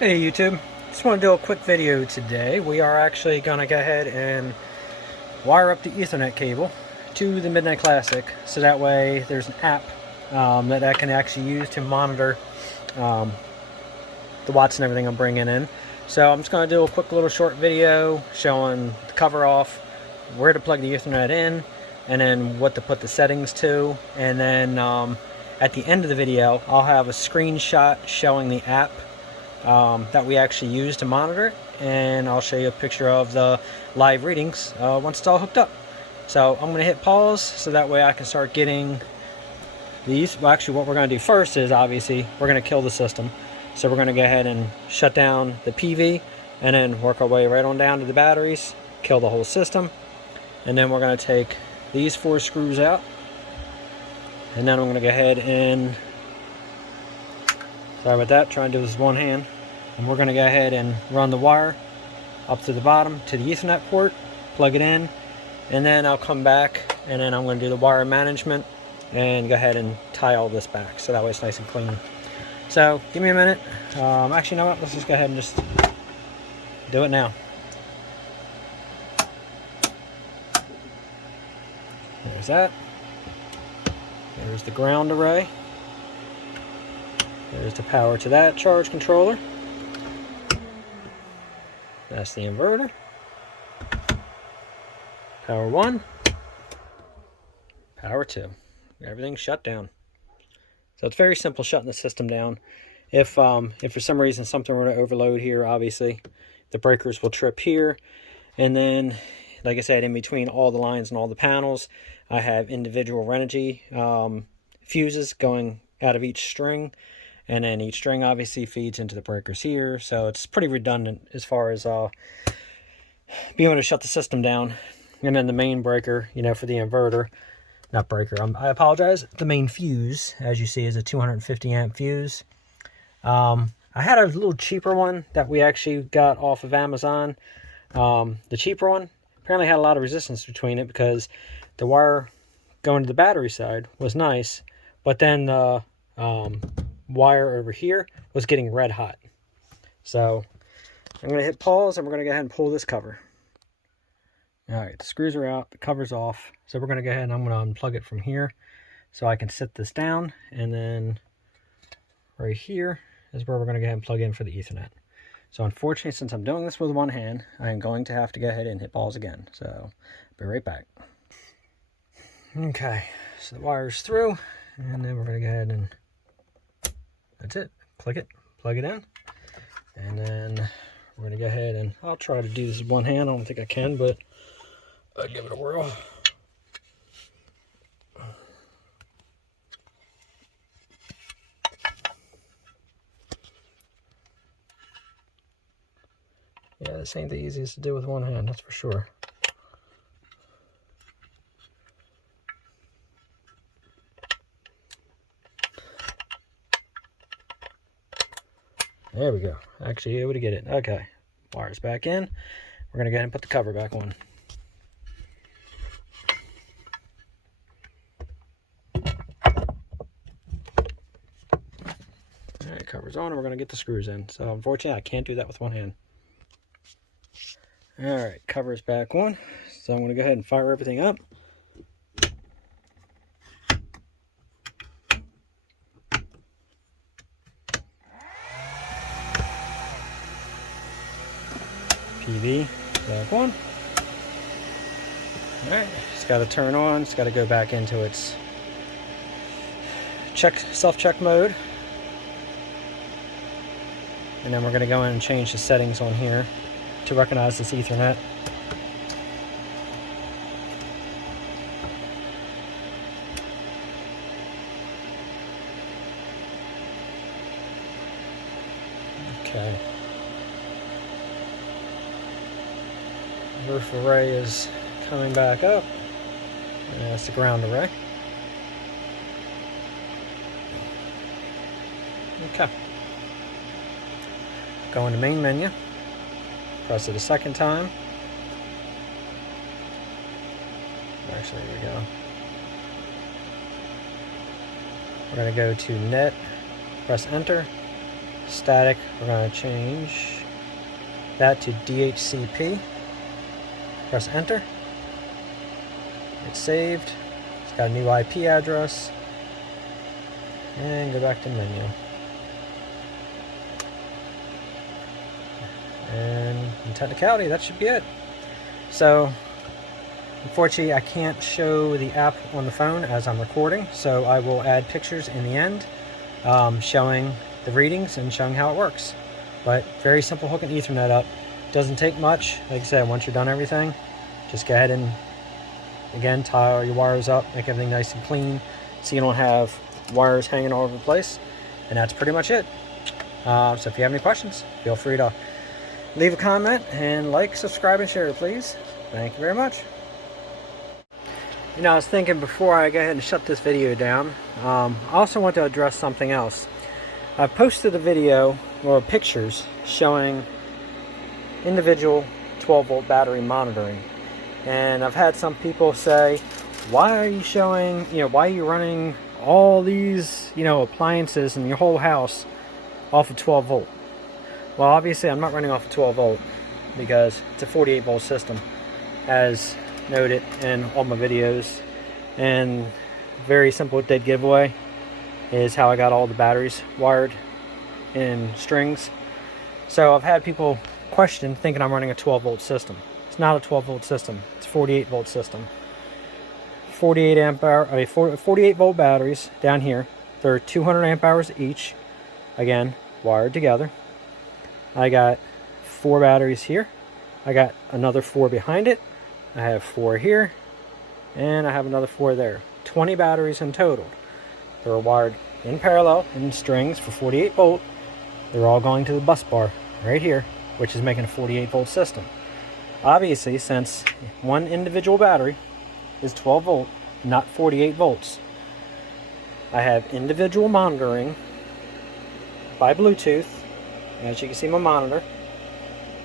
Hey YouTube, just want to do a quick video today. We are actually going to go ahead and wire up the Ethernet cable to the Midnight Classic, so that way there's an app that I can actually use to monitor the watts and everything I'm bringing in. So I'm just going to do a quick little short video showing the cover off, where to plug the Ethernet in, and then what to put the settings to. And then at the end of the video I'll have a screenshot showing the app that we actually use to monitor it, and I'll show you a picture of the live readings once it's all hooked up. So I'm going to hit pause so that way I can start getting these. Well, actually what we're going to do first is obviously we're going to kill the system. So we're going to go ahead and shut down the PV and then work our way right on down to the batteries, kill the whole system, and then we're going to take these 4 screws out, and then I'm going to go ahead and, sorry about that, trying to do this with one hand. And we're going to go ahead and run the wire up to the bottom to the Ethernet port, plug it in, and then I'll come back and then I'm going to do the wire management and go ahead and tie all this back so that way it's nice and clean. So give me a minute. Actually, you know what? Let's just go ahead and just do it now. There's that. There's the ground array. There's the power to that charge controller. That's the inverter. Power 1. Power 2. Everything's shut down. So it's very simple shutting the system down. If for some reason something were to overload here, obviously the breakers will trip here. And then, like I said, in between all the lines and all the panels, I have individual energy fuses going out of each string. And then each string obviously feeds into the breakers here. So it's pretty redundant as far as being able to shut the system down. And then the main breaker, you know, for the inverter, not breaker, I apologize. The main fuse, as you see, is a 250 amp fuse. I had a little cheaper one that we actually got off of Amazon. The cheaper one apparently had a lot of resistance between it because the wire going to the battery side was nice, but then the wire over here was getting red hot. So I'm going to hit pause and we're going to go ahead and pull this cover. Alright, the screws are out, the cover's off. So we're going to go ahead and I'm going to unplug it from here so I can sit this down, and then right here is where we're going to go ahead and plug in for the Ethernet. So unfortunately, since I'm doing this with one hand, I am going to have to go ahead and hit pause again. So I'll be right back. Okay, so the wire's through, and then we're going to go ahead and that's it. Click it, plug it in, and then we're going to go ahead and I'll try to do this with one hand. I don't think I can, but I'll give it a whirl. Yeah, this ain't the easiest to do with one hand, that's for sure. There we go. Actually able to get it. Okay. Wires back in. We're going to go ahead and put the cover back on. Alright, cover's on, and we're going to get the screws in. So unfortunately I can't do that with one hand. Alright, cover's back on. So I'm going to go ahead and fire everything up. PV back on. Alright, it's got to turn on. It's got to go back into its self-check mode. And then we're going to go in and change the settings on here to recognize this Ethernet. Okay. Roof array is coming back up. And that's the ground array. Okay. Go into main menu. Press it a second time. Actually, here we go. We're going to go to net, press enter, Static, we're going to change that to DHCP. Press enter. It's saved. It's got a new IP address. And go back to menu. And in technicality, that should be it. So, unfortunately, I can't show the app on the phone as I'm recording, so I will add pictures in the end showing the readings and showing how it works. But very simple hooking Ethernet up. Doesn't take much. Like I said, once you're done everything, just go ahead and, again, tie all your wires up, make everything nice and clean so you don't have wires hanging all over the place. And that's pretty much it. So if you have any questions, feel free to leave a comment and like, subscribe, and share, please. Thank you very much. You know, I was thinking before I go ahead and shut this video down, I also want to address something else. I've posted a video or pictures showing individual 12-volt battery monitoring, and I've had some people say, why are you showing, why are you running all these, appliances in your whole house off of 12 volt? Well, obviously I'm not running off of 12 volt because it's a 48 volt system, as noted in all my videos. And very simple dead giveaway is how I got all the batteries wired in strings. So I've had people question thinking I'm running a 12 volt system. It's not a 12 volt system, it's a 48 volt system. 48 volt batteries down here. They're 200 amp hours each, again wired together. I got 4 batteries here, I got another 4 behind it, I have 4 here, and I have another 4 there. 20 batteries in total. They're wired in parallel in strings for 48 volt. They're all going to the bus bar right here, which is making a 48 volt system. Obviously, since one individual battery is 12 volt, not 48 volts, I have individual monitoring by Bluetooth. As you can see, my monitor.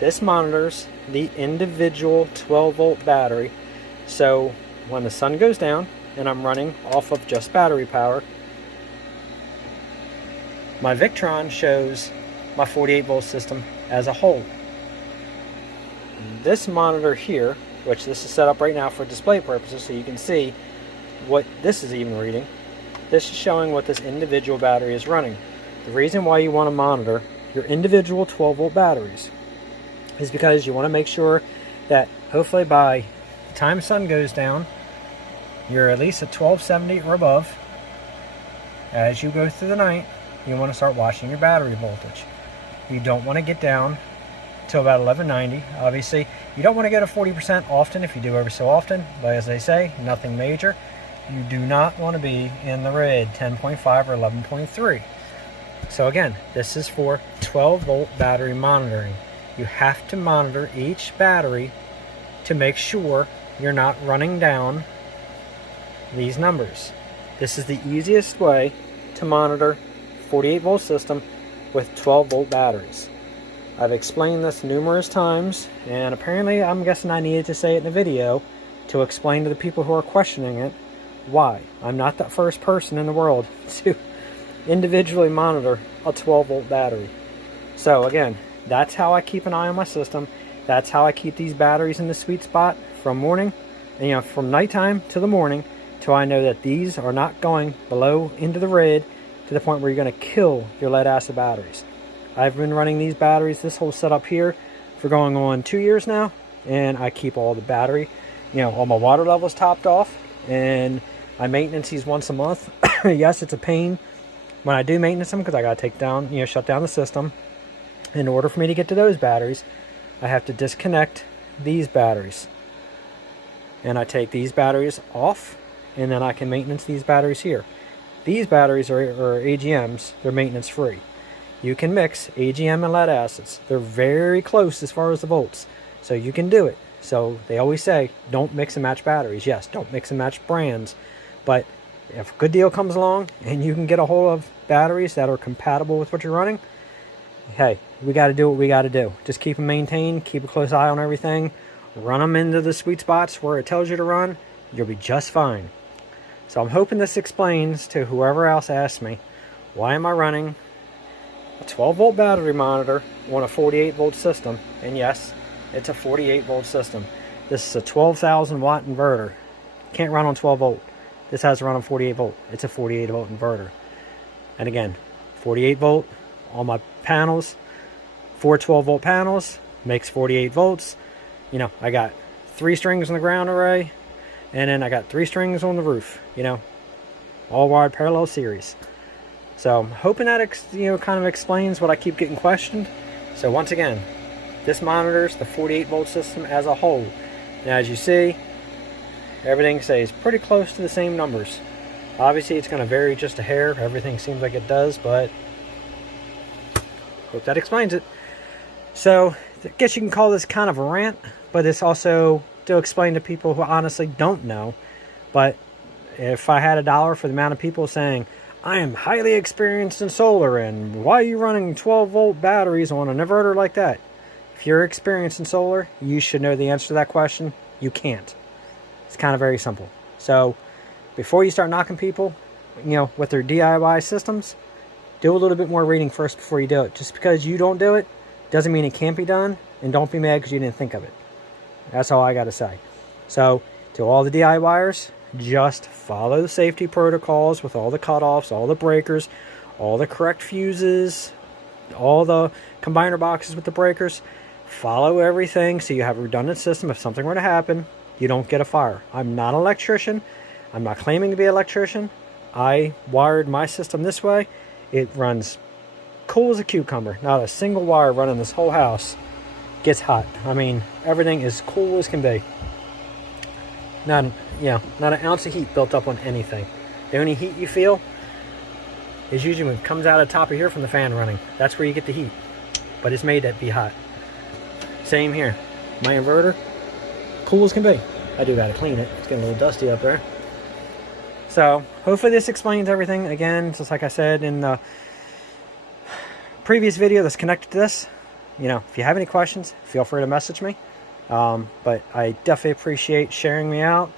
This monitors the individual 12 volt battery. So when the sun goes down and I'm running off of just battery power, my Victron shows my 48 volt system as a whole. This monitor here, which this is set up right now for display purposes so you can see what this is even reading, this is showing what this individual battery is running. The reason why you want to monitor your individual 12 volt batteries is because you want to make sure that hopefully by the time the sun goes down, you're at least at 1270 or above. As you go through the night, you want to start watching your battery voltage. You don't want to get down to about 1190. Obviously, you don't want to go to 40% often if you do every so often, but as they say, nothing major. You do not want to be in the red, 10.5 or 11.3. So again, this is for 12 volt battery monitoring. You have to monitor each battery to make sure you're not running down these numbers. This is the easiest way to monitor 48 volt system with 12 volt batteries. I've explained this numerous times, and apparently I'm guessing I needed to say it in the video to explain to the people who are questioning it why. I'm not the first person in the world to individually monitor a 12 volt battery. So again, that's how I keep an eye on my system. That's how I keep these batteries in the sweet spot from morning, from nighttime to the morning, till I know that these are not going below into the red to the point where you're going to kill your lead acid batteries. I've been running these batteries, this whole setup here, for going on 2 years now, and I keep all the battery, all my water levels topped off, and I maintenance these once a month. Yes, it's a pain when I do maintenance them because I got to take down, shut down the system. In order for me to get to those batteries, I have to disconnect these batteries, and I take these batteries off, and then I can maintenance these batteries here. These batteries are AGMs, they're maintenance free. You can mix AGM and lead acids. They're very close as far as the volts, so you can do it. So they always say, don't mix and match batteries. Yes, don't mix and match brands, but if a good deal comes along and you can get a hold of batteries that are compatible with what you're running, hey, we got to do what we got to do. Just keep them maintained, keep a close eye on everything, run them into the sweet spots where it tells you to run, you'll be just fine. So I'm hoping this explains to whoever else asks me, why am I running a 12 volt battery monitor on a 48 volt system. And yes, it's a 48 volt system. This is a 12,000 watt inverter. Can't run on 12 volt. This has to run on 48 volt. It's a 48 volt inverter. And again, 48 volt on my panels. 4 12 volt panels makes 48 volts. You know, I got 3 strings on the ground array, and then I got 3 strings on the roof, you know, all wired parallel series. So I'm hoping that kind of explains what I keep getting questioned. So once again, this monitors the 48 volt system as a whole. And as you see, everything stays pretty close to the same numbers. Obviously it's going to vary just a hair. Everything seems like it does, but hope that explains it. So I guess you can call this kind of a rant, but it's also to explain to people who honestly don't know. But if I had $1 for the amount of people saying, I am highly experienced in solar, and why are you running 12 volt batteries on an inverter like that? If you're experienced in solar, you should know the answer to that question. You can't. It's kind of very simple. So before you start knocking people, you know, with their DIY systems, do a little bit more reading first before you do it. Just because you don't do it doesn't mean it can't be done, and don't be mad because you didn't think of it. That's all I got to say. So to all the DIYers, just follow the safety protocols with all the cutoffs, all the breakers, all the correct fuses, all the combiner boxes with the breakers. Follow everything so you have a redundant system. If something were to happen, you don't get a fire. I'm not an electrician. I'm not claiming to be an electrician. I wired my system this way. It runs cool as a cucumber. Not a single wire running this whole house gets hot. I mean, everything is cool as can be. Not an ounce of heat built up on anything. The only heat you feel is usually when it comes out of the top of here from the fan running. That's where you get the heat. But it's made to be hot. Same here. My inverter, cool as can be. I do gotta clean it. It's getting a little dusty up there. So hopefully this explains everything. Again, just like I said in the previous video that's connected to this, you know, if you have any questions, feel free to message me. But I definitely appreciate sharing me out,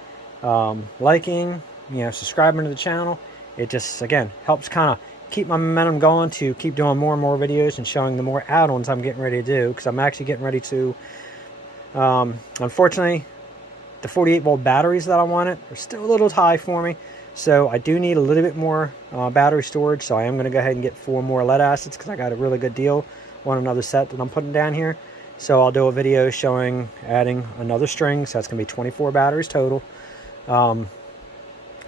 liking, you know, subscribing to the channel. It just, again, helps kind of keep my momentum going to keep doing more and more videos and showing the more add-ons I'm getting ready to do, because I'm actually getting ready to, unfortunately, the 48 volt batteries that I wanted are still a little high for me. So I do need a little bit more battery storage. So I am going to go ahead and get 4 more lead acids because I got a really good deal on another set that I'm putting down here. So I'll do a video showing adding another string. So that's going to be 24 batteries total.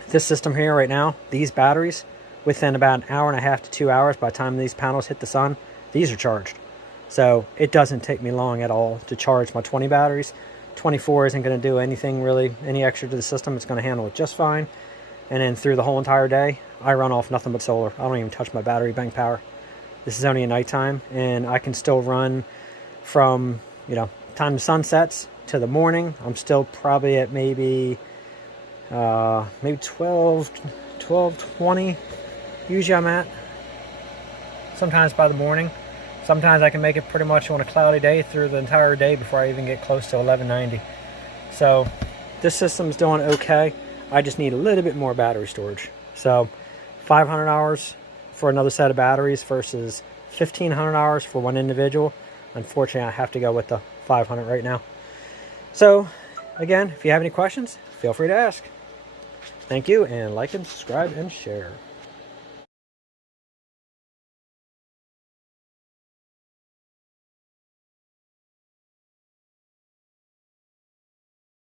This system here right now, these batteries, within about an hour and a half to 2 hours, by the time these panels hit the sun, these are charged. So it doesn't take me long at all to charge my 20 batteries. 24 isn't going to do anything really, any extra to the system. It's going to handle it just fine. And then through the whole entire day, I run off nothing but solar. I don't even touch my battery bank power. This is only at nighttime, and I can still run from, you know, time the sun sets to the morning. I'm still probably at maybe 12, 20. Usually I'm at. Sometimes by the morning. Sometimes I can make it pretty much on a cloudy day through the entire day before I even get close to 1190. So this system's doing okay. I just need a little bit more battery storage. So 500 hours for another set of batteries versus 1500 hours for one individual. Unfortunately, I have to go with the 500 right now. So again, if you have any questions, feel free to ask. Thank you, and like and subscribe and share.